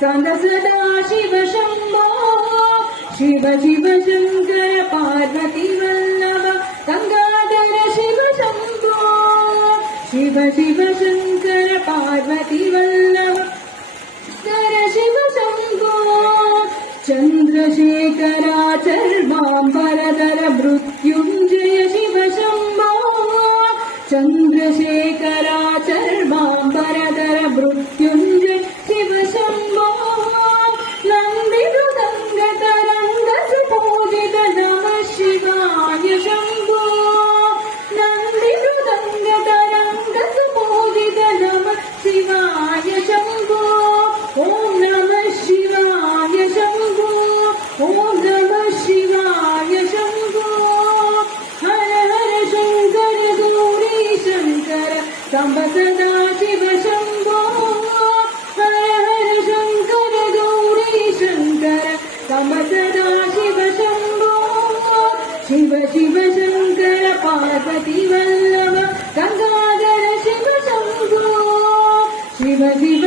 सदा शिव शम्भो शिव शिव शङ्कर पार्वती वल्लभ गङ्गाधर शिव शम्भो शिव शिव शङ्कर पार्वती वल्लभ शिव शम्भो चन्द्रशेखराचर्वाम्बरधर मृत्युञ्जय शिव शम्भो चन्द्रशेखराचर्वाम्बरधर मृत्युञ्जय शिव शम्भो नन्दिमृदङ्गतरङ्गसुपूजित नमः शिवाय शम्भो नन्दिमृदङ्गतरङ्गसुपूजित नमः शिवाय शम्भो ॐ नमः शिवाय शम्भो ॐ नमः शिवाय शम्भो हर हर शङ्कर गौरी शङ्कर साम्ब सदा शिव शम्भो हर हर शङ्कर गौरी शङ्कर साम्ब सदा शिव शम्भो शिव शिव शङ्कर पार्वती वल्लभ गङ्गाधर शिव शम्भो शिव शिव